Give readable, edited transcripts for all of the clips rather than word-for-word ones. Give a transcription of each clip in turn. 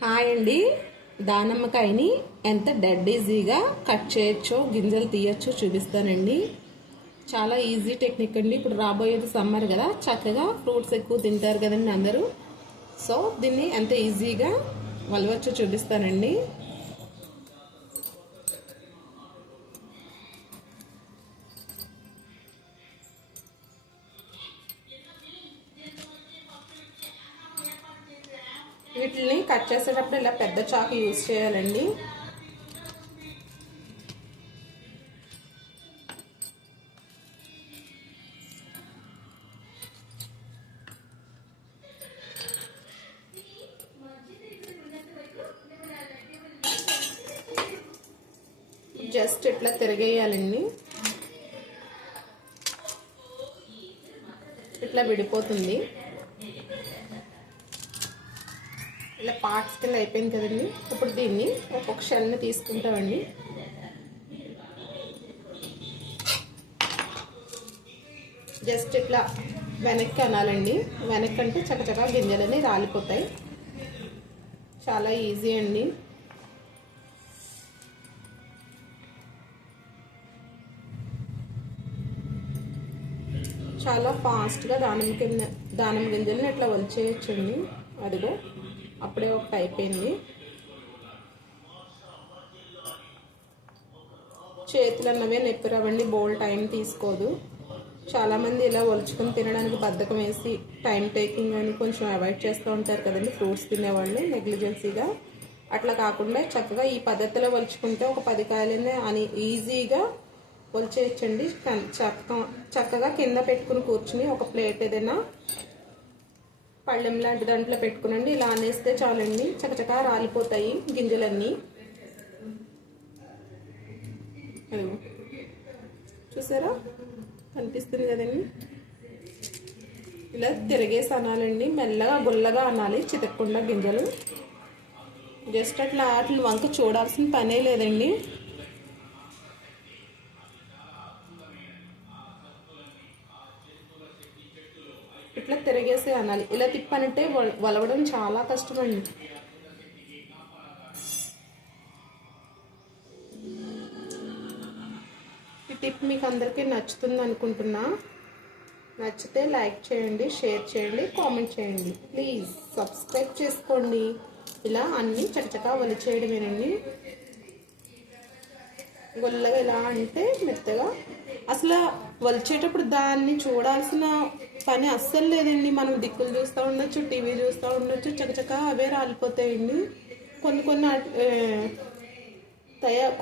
Hi అండి. దానిమ్మకాయని ఎంత dead ఈజీగా కట్ చేయొచ్చో గింజలు తీయొచ్చో చూపిస్తానండి. చాలా ఈజీ టెక్నిక్ అండి. ఇప్పుడు రాబోయేది సమ్మర్ కదా, చక్కగా ఫ్రూట్స్ ఎక్కువ తింటారు కదండి అందరూ. సో దీన్ని ఎంత ఈజీగా వలవచ్చో చూపిస్తానండి. వీటిని కట్ చేసేటప్పుడు ఇలా పెద్ద చాకు యూజ్ చేయాలండి. జస్ట్ ఇట్లా తిరిగేయాలండి. ఇట్లా విడిపోతుంది. ఇలా పార్ట్స్ కింద అయిపోయింది కదండి. ఇప్పుడు దీన్ని ఒక్కొక్క షెల్ని తీసుకుంటామండి. జస్ట్ ఇట్లా వెనక్కి అనాలండి. వెనక్కి అంటే చక్కచక్క గింజలని రాలిపోతాయి. చాలా ఈజీ అండి. చాలా ఫాస్ట్గా దానిమ్మ గింజల్ని ఇట్లా వలిచేయచ్చండి. అదిగో అప్పుడే ఒకటి అయిపోయింది. చేతులు అన్నవే నొప్పి రావండి, బోల్ టైం తీసుకోదు. చాలామంది ఇలా ఒలుచుకొని తినడానికి బద్ధకం వేసి టైం టేకింగ్ అని కొంచెం అవాయిడ్ చేస్తూ ఉంటారు కదండి ఫ్రూట్స్ తినేవాళ్ళు నెగ్లిజెన్సీగా. అట్లా కాకుండా చక్కగా ఈ పద్ధతిలో ఒలుచుకుంటే ఒక 10 కాయలనే అని ఈజీగా ఒలిచేయచ్చండి. చక్కగా కింద పెట్టుకుని కూర్చుని ఒక ప్లేట్ ఏదైనా పళ్ళెం లాంటి దాంట్లో పెట్టుకునండి. ఇలా అనేస్తే చాలండి, చకచకా రాలిపోతాయి గింజలన్నీ. చూసారా, కనిపిస్తుంది కదండి. ఇలా తిరిగేసి అనాలండి. మెల్లగా గుల్లగా అనాలి, చితకకుండా గింజలు. జస్ట్ అట్లా వాటిని వంక చూడాల్సిన పనే లేదండి. ఇట్లా తిరిగేసి అనాలి. ఇలా తిప్పనంటే వలవడం చాలా కష్టమండి. ఈ టిప్ మీకు అందరికీ నచ్చుతుంది అనుకుంటున్నా. నచ్చితే లైక్ చేయండి, షేర్ చేయండి, కామెంట్ చేయండి. ప్లీజ్ సబ్స్క్రైబ్ చేసుకోండి. ఇలా అన్నీ చకచకా వలిచేయడమేనండి. గొల్లగా ఇలా అంటే మెత్తగా. అసలు వలిచేటప్పుడు దాన్ని చూడాల్సిన పని అస్సలు లేదండి. మనం దిక్కులు చూస్తూ ఉండొచ్చు, టీవీ చూస్తూ ఉండొచ్చు, చకచక అవే రాలిపోతాయండి.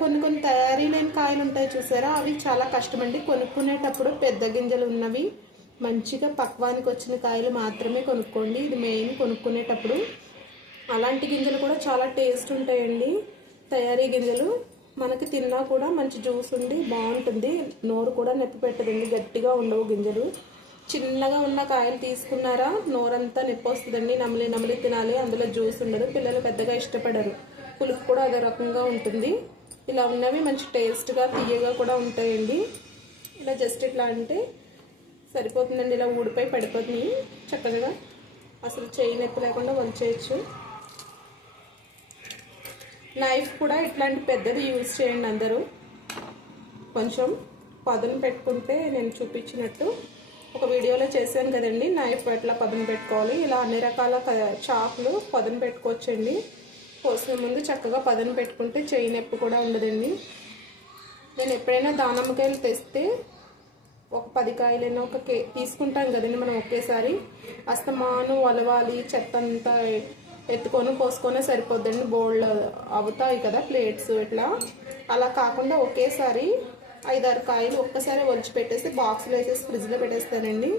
కొన్ని తయారీ లేని కాయలు ఉంటాయి చూసారా, అవి చాలా కష్టమండి. కొనుక్కునేటప్పుడు పెద్ద గింజలు ఉన్నవి మంచిగా పక్వానికి వచ్చిన కాయలు మాత్రమే కొనుక్కోండి. ఇది మెయిన్ కొనుక్కునేటప్పుడు. అలాంటి గింజలు కూడా చాలా టేస్ట్ ఉంటాయండి. తయారీ గింజలు మనకి తిన్నా కూడా మంచి జ్యూస్ ఉండి బాగుంటుంది. నోరు కూడా నొప్పి పెట్టదండి, గట్టిగా ఉండవు గింజలు. చిన్నగా ఉన్న కాయలు తీసుకున్నారా నోరంతా నొప్పి వస్తుందండి. నమిలి తినాలి, అందులో జ్యూస్ ఉండదు. పిల్లలు పెద్దగా ఇష్టపడరు. పులుపు కూడా అదే రకంగా ఉంటుంది. ఇలా ఉన్నవి మంచి టేస్ట్గా తీయగా కూడా ఉంటాయండి. ఇలా జస్ట్ ఇట్లా అంటే సరిపోతుందండి. ఇలా ఊడిపోయి పడిపోతుంది చక్కగా. అసలు చేయి నొప్పి లేకుండా వలిచేయచ్చు. నైఫ్ కూడా ఇట్లాంటి పెద్దది యూజ్ చేయండి అందరూ. కొంచెం పదును పెట్టుకుంటే నేను చూపించినట్టు ఒక వీడియోలో చేశాను కదండి, నైఫ్ ఎట్లా పదును పెట్టుకోవాలి. ఇలా అన్ని రకాల చాకులు పదును పెట్టుకోవచ్చండి. కోసిన ముందు చక్కగా పదును పెట్టుకుంటే చేయి నొప్పి కూడా ఉండదండి. నేను ఎప్పుడైనా దానిమ్మకాయలు తెస్తే ఒక 10 కాయలైనా తీసుకుంటాం కదండి మనం ఒకేసారి. అస్తమాను వలవాలి, చెత్త అంతా ఎత్తుకొని పోసుకొనే సరిపోద్దండి. బౌల్ అవుతాయి కదా ప్లేట్స్ ఇట్లా. అలా కాకుండా ఒకేసారి 5-6 కాయలు ఒక్కసారి ఒలిచి పెట్టేసి బాక్స్లో వేసేసి ఫ్రిడ్జ్లో పెట్టేస్తానండి.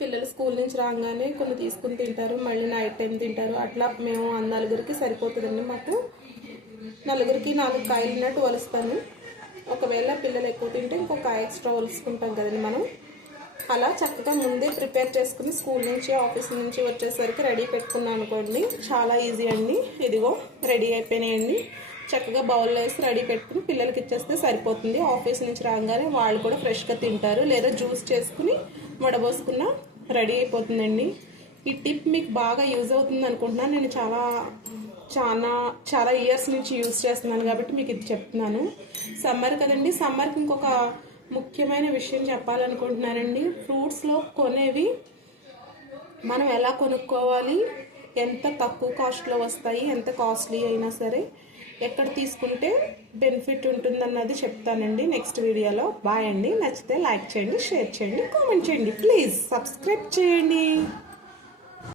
పిల్లలు స్కూల్ నుంచి రాగానే కొన్ని తీసుకుని తింటారు, మళ్ళీ నైట్ టైం తింటారు. అట్లా మేము 4గురికి సరిపోతుందండి. మాకు 4గురికి 4 కాయలు ఉన్నట్టు వలుస్తాను. ఒకవేళ పిల్లలు ఎక్కువ తింటే ఇంకొక ఎక్స్ట్రా వలుసుకుంటాం కదండి మనం. అలా చక్కగా ముందే ప్రిపేర్ చేసుకుని స్కూల్ నుంచి ఆఫీస్ నుంచి వచ్చేసరికి రెడీ పెట్టుకున్నాను అనుకోండి, చాలా ఈజీ అండి. ఇదిగో రెడీ అయిపోయినాయండి. చక్కగా బౌల్లో వేసి రెడీ పెట్టుకుని పిల్లలకి ఇచ్చేస్తే సరిపోతుంది. ఆఫీస్ నుంచి రాగానే వాళ్ళు కూడా ఫ్రెష్గా తింటారు. లేదా జ్యూస్ చేసుకుని వడబోసుకున్న రెడీ అయిపోతుందండి. ఈ టిప్ మీకు బాగా యూజ్ అవుతుంది అనుకుంటున్నాను. నేను చాలా ఇయర్స్ నుంచి యూజ్ చేస్తున్నాను కాబట్టి మీకు ఇది చెప్తున్నాను. సమ్మర్ కదండి, సమ్మర్కి ఇంకొక ముఖ్యమైన విషయం చెప్పాలనుకుంటున్నానండి. ఫ్రూట్స్లో కొనేవి మనం ఎలా కొనుక్కోవాలి, ఎంత తక్కువ కాస్ట్లో వస్తాయి, ఎంత కాస్ట్లీ అయినా సరే ఎక్కడ తీసుకుంటే బెనిఫిట్ ఉంటుందన్నది చెప్తానండి నెక్స్ట్ వీడియోలో. బాయ్ అండి. నచ్చితే లైక్ చేయండి, షేర్ చేయండి, కామెంట్ చేయండి, ప్లీజ్ సబ్స్క్రైబ్ చేయండి.